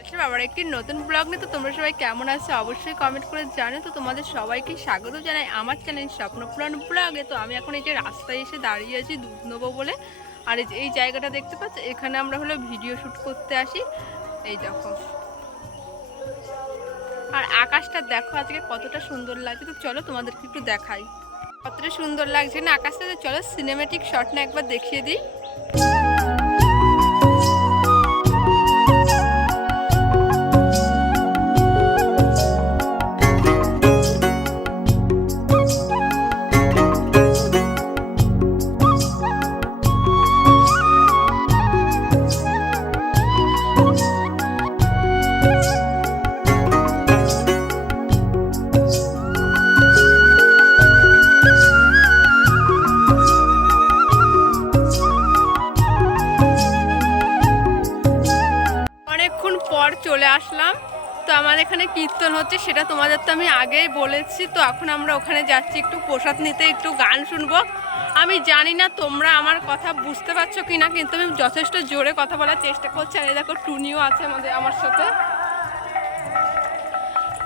আসলে আবার একটি নতুন ব্লগ নিয়ে তো তোমরা সবাই কেমন আছো অবশ্যই কমেন্ট করে জানো। তো তোমাদের সবাইকে স্বাগত জানাই আমার চ্যানেল স্বপ্নপুরাণ ব্লগে। তো আমি এখন এই যে রাস্তায় এসে দাঁড়িয়ে আছি দুধ নেব বলে। আর এই জায়গাটা দেখতে পাচ্ছ? এখানে আমরা হলো ভিডিও শ্যুট করতে আসি। এই দেখো। আর আকাশটা দেখো আজকে কতটা সুন্দর লাগছে। তো চলো তোমাদেরকে একটু দেখাই। কতটা সুন্দর লাগছে না আকাশটা। চলো সিনেমেটিক শট না একবার দেখিয়ে দিই। এখানে কীর্তন হচ্ছে, সেটা তোমাদের তো আমি আগেই বলেছি। তো এখন আমরা ওখানে যাচ্ছি, একটু প্রসাদ নিতে, একটু গান শুনব। আমি জানি না তোমরা আমার কথা বুঝতে পারছ কি না কিন্তু আমি যথেষ্ট জোরে কথা বলার চেষ্টা করছি। আর দেখো টুনিও আছে আমাদের, আমার সাথে।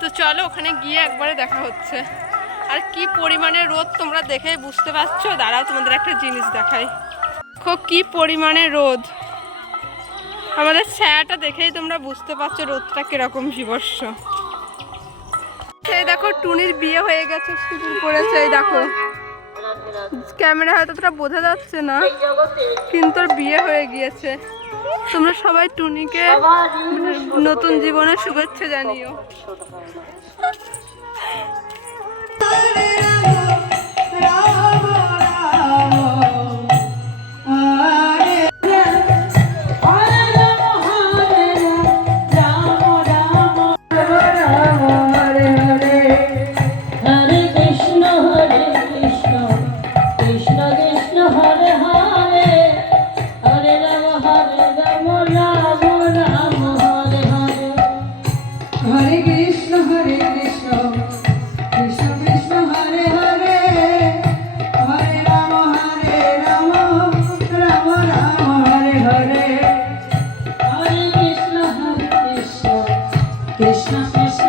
তো চলো ওখানে গিয়ে একবারে দেখা হচ্ছে। আর কি পরিমাণে রোদ তোমরা দেখেই বুঝতে পারছ? দাঁড়াও তোমাদের একটা জিনিস দেখাই। দেখো কি পরিমাণে রোদ। আমাদের ছায়াটা দেখেই তোমরা বুঝতে পারছ রোদটা কীরকম বিভৎস এই দেখো, টুনির বিয়ে হয়ে গেছে সিঁদুর পড়েছে এই দেখো। ক্যামেরা হয়তো তোরা বোঝা যাচ্ছে না, কিন্তু বিয়ে হয়ে গিয়েছে। তোমরা সবাই টুনিকে নতুন জীবনের শুভেচ্ছা জানিও। কৃষ্ণ কৃষ্ণ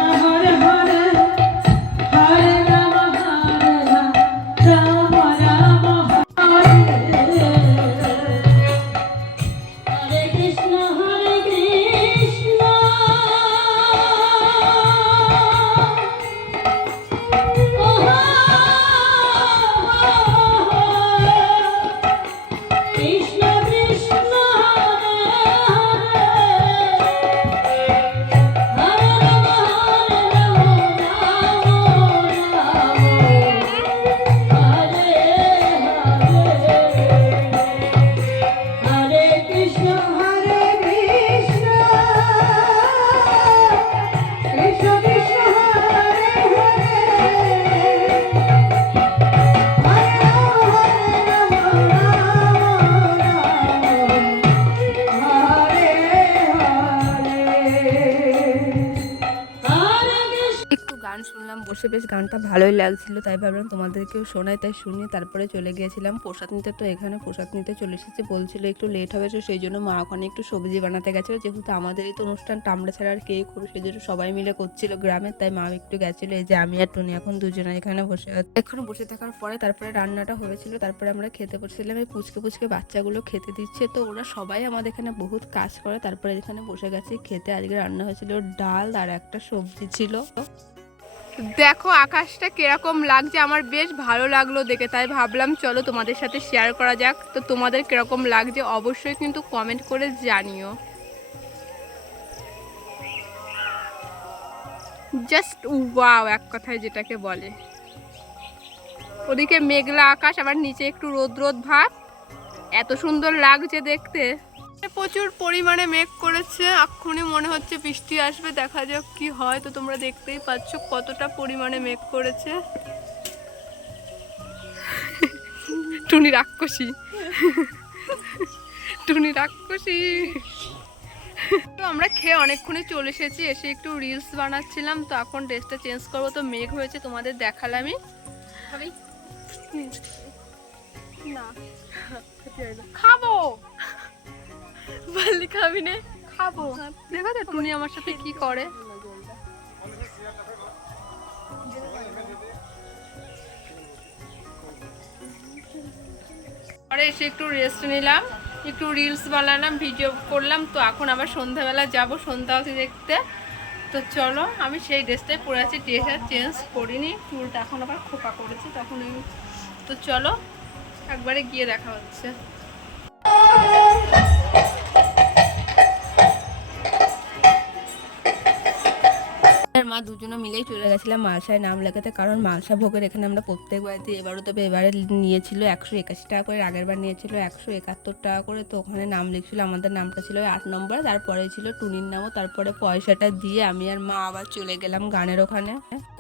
বসে বেশ গানটা ভালোই লাগছিল, তাই ভাবলাম তোমাদেরকেও শোনাই, তাই শুনিয়ে তারপরে চলে গিয়েছিলাম প্রসাদ নিতে। তো এখানে প্রসাদ নিতে চলে এসেছে, বলছিল একটু লেট হবে, তো সেই জন্য মা ওখানে একটু সবজি বানাতে গেছিল। যেহেতু আমাদেরই তো অনুষ্ঠান টামড়া ছাড়া আর কে করবে, সেই জন্য সবাই মিলে করছিল গ্রামে, তাই মা একটু গেছিল, এই যে আমি আর টুনি এখন দুজনে এখানে বসে এখন বসে থাকার পরে তারপরে রান্নাটা হয়েছিল, তারপরে আমরা খেতে বসেছিলাম, এই পুচকে পুচকে বাচ্চাগুলো খেতে দিচ্ছে, তো ওরা সবাই আমাদের এখানে বহুত কাজ করে, তারপরে এখানে বসে গেছি, খেতে আজকে রান্না হয়েছিল ডাল আর একটা সবজি ছিল। দেখো আকাশটা কীরকম লাগছে, আমার বেশ ভালো লাগল দেখে, তাই ভাবলাম চলো তোমাদের সাথে শেয়ার করা যাক। তো তোমাদের কীরকম লাগছে অবশ্যই কিন্তু কমেন্ট করে জানিও। জাস্ট ওয়াও এক কথায় যেটাকে বলে। ওদিকে মেঘলা আকাশ, আবার নিচে একটু রোদ রোদ ভাব। এত সুন্দর লাগছে দেখতে। প্রচুর পরিমাণে মেঘ করেছে। এক্ষুনি মনে হচ্ছে বৃষ্টি আসবে দেখা যাক কি হয়। তো তোমরা দেখতেই পাচ্ছ কতটা পরিমাণে মেঘ করেছে। টুনি রাক্ষসী। টুনি রাক্ষসী। তো আমরা খেয়ে অনেকক্ষণই চলে এসেছি এসে একটু রিলস বানাচ্ছিলাম। তো এখন ড্রেসটা চেঞ্জ করব। তো মেঘ হয়েছে তোমাদের দেখালামই। খাবি? না। খাব! বললি খাবি না? খাব। দেখো তো টুনি আমার সাথে কি করে। পরে এসে একটু রেস্ট নিলাম, একটু রিলস বানালাম ভিডিও করলাম, তো এখন আবার সন্ধ্যাবেলা যাব সন্ধ্যা দেখতে। তো চলো, আমি সেই ড্রেসটাই পরে আছি ড্রেস আর চেঞ্জ করিনি, চুলটা এখন আবার খোপা করেছি, তখন তো চলো, একবারে গিয়ে দেখা হচ্ছে। আর মা দুজনে মিলেই চলে গেছিলাম মালসায় নাম লেখাতে, কারণ মালসা ভোগের এখানে আমরা প্রত্যেক বাড়িতে এবারও তবে এবারে নিয়েছিল একশো একাশি টাকা করে, আগের বার নিয়েছিল একশো একাত্তর টাকা করে, তো ওখানে নাম লিখছিল, আমাদের নামটা ছিল আট নম্বর, তারপরে ছিল টুনির নামও, তারপরে পয়সাটা দিয়ে আমি আর মা আবার চলে গেলাম গানের ওখানে।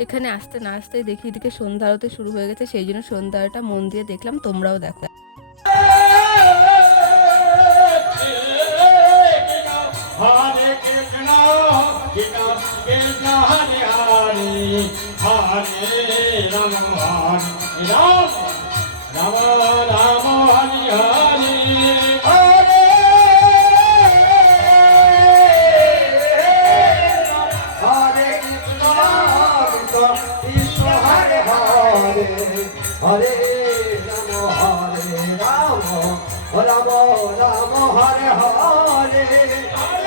এখানে আসতে না আসতেই দেখি এদিকে সন্ধ্যা শুরু হয়ে গেছে, সেই জন্য সন্ধ্যা মন দিয়ে দেখলাম, তোমরাও দেখো। রাম রাম হরে হরে হরে কৃষ্ণ কৃষ্ণ কৃষ্ণ হরে হরে হরে রাম হরে রাম রাম রাম হরে হরে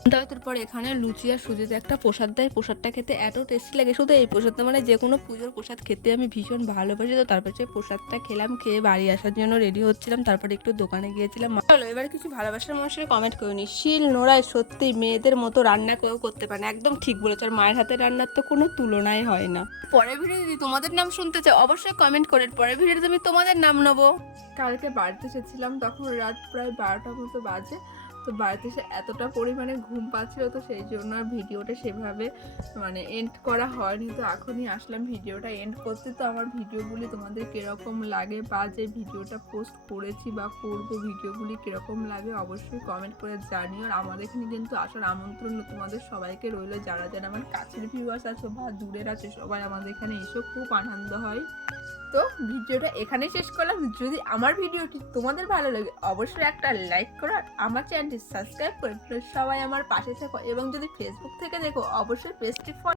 তারপর পর এখানে লুচি আর সুজিতে একটা প্রসাদ দেয়। প্রসাদটা খেতে এত টেস্টি লাগে। শুধু এই প্রসাদটা মানে যে কোনো পুজোর প্রসাদ খেতে আমি ভীষণ ভালোবাসি। তো তারপর সেই প্রসাদটা খেলাম, খেয়ে বাড়ি আসার জন্য রেডি হচ্ছিলাম। তারপরে একটু দোকানে গিয়েছিলাম। চলো, এবার কিছু ভালোবাসার মানুষের কমেন্ট করিনি শিল, নোড়ায় সত্যি মেয়েদের মতো রান্না কেউ করতে পারে না। একদম ঠিক বলেছে। আর মায়ের হাতের রান্নার তো কোনো তুলনাই হয় না। পরের ভিডিও যদি তোমাদের নাম শুনতে চাও, অবশ্যই কমেন্ট করে। পরের ভিডিওতে আমি তোমাদের নাম নেব। কালকে বাড়িতে এসেছিলাম। তখন রাত প্রায় বারোটার মতো বাজে। তো বাড়িতে এসে এতটা পরিমাণে ঘুম পাচ্ছিল তো সেই জন্য আর ভিডিওটা সেভাবে মানে এন্ড করা হয়নি। তো এখনই আসলাম ভিডিওটা এন্ড করতে। তো আমার ভিডিওগুলি তোমাদের কীরকম লাগে বা যে ভিডিওটা পোস্ট করেছি বা করব, ভিডিওগুলি কীরকম লাগে অবশ্যই কমেন্ট করে জানিও। আর আমাদের এখানে কিন্তু আসার আমন্ত্রণ তোমাদের সবাইকে রইল। যারা যারা আমার কাছের ভিউয়ার্স আছে বা দূরের আছে, সবাই আমাদের এখানে এসে খুব আনন্দ হয়। তো ভিডিওটা এখানে শেষ করলাম। যদি আমার ভিডিওটি তোমাদের ভালো লাগে, অবশ্যই একটা লাইক করো আমার চ্যানেলটি সাবস্ক্রাইব করে সবাই আমার পাশে থাকো এবং যদি ফেসবুক থেকে দেখো, অবশ্যই পেজটি ফলো